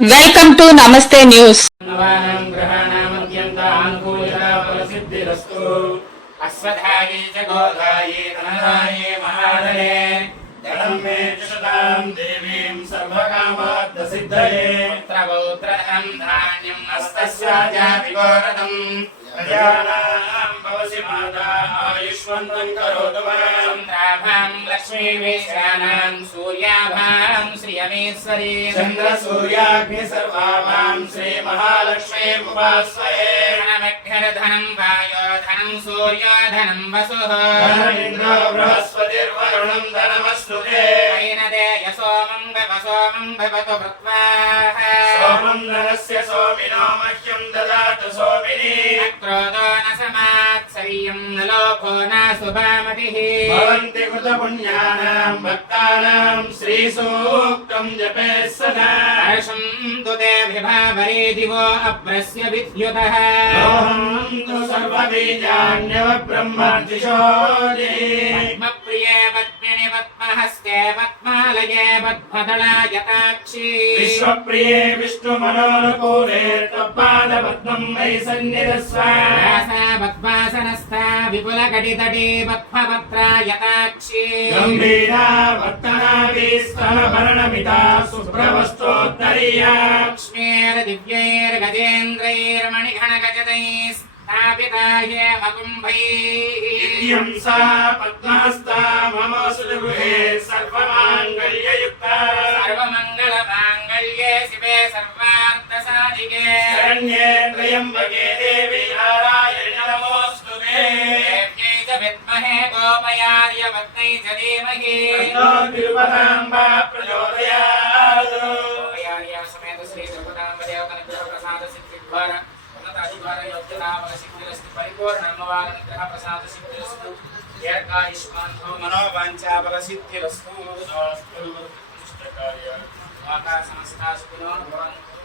Welcome to Namaste news ఆయుష్వంతం కరోతు లక్ష్మీ సూర్యాభా. परमेश्वरी चन्द्रसूर्याग्निसर्वा माम् श्रीमहालक्ष्मीमुपास्मये धनम् वायो धनम् सूर्यो धनम् वसुः इन्द्रो बृहस्पतिर्वरुणम् धनमश्नुते सोमम् भव सोमम् भवतु सोमम् धनस्य सोमिनो मह्यम् ददातु सोमिनी। क्रोधो लोको न सुभामतिः। भवन्ति कृतपुण्यानाम् भक्तानाम् श्रीसूक्तम् जपे सदा। हर्षम् तु देभिभावरे दिवो अप्रस्य विद्युतः। सोऽहम् तु सर्वबीजान्यव ब्रह्मर्दिशो जये पद्मप्रिये पद्महस्ते पद्म పద్మహస్తే పద్మాలయే పద్మదళాయతాక్షి విశ్వప్రియే విష్ణుమనోనుకూలే త్వపాద పద్మం వై సన్నిధస్వాసా పద్మాసనస్థా విపుల కటితటే పద్మపత్రాయతాక్షి नापिताह्येमकुम्भैः सा पद्मास्ता मम सुलभे सर्वमाङ्गल्ययुक्ता सर्वमङ्गलमाङ्गल्ये शिवे सर्वार्थसाधिके शरण्ये त्र्यम्बके देवि नारायण नमोऽस्तु ते देव्यै च विद्महे गोमयार्य पत्नै च धीमहि प्रचोदयात् సిద్ధిరస్తు పరిపూర్ణ అమ్మవారనుగ్రహ ప్రసాద సిద్ధిరస్తు దీర్ఘాయుష్మాన్ మనోవాంఛాబల సిద్ధిరస్తు ఆకాశ సంస్థా సుఖినో భవంతు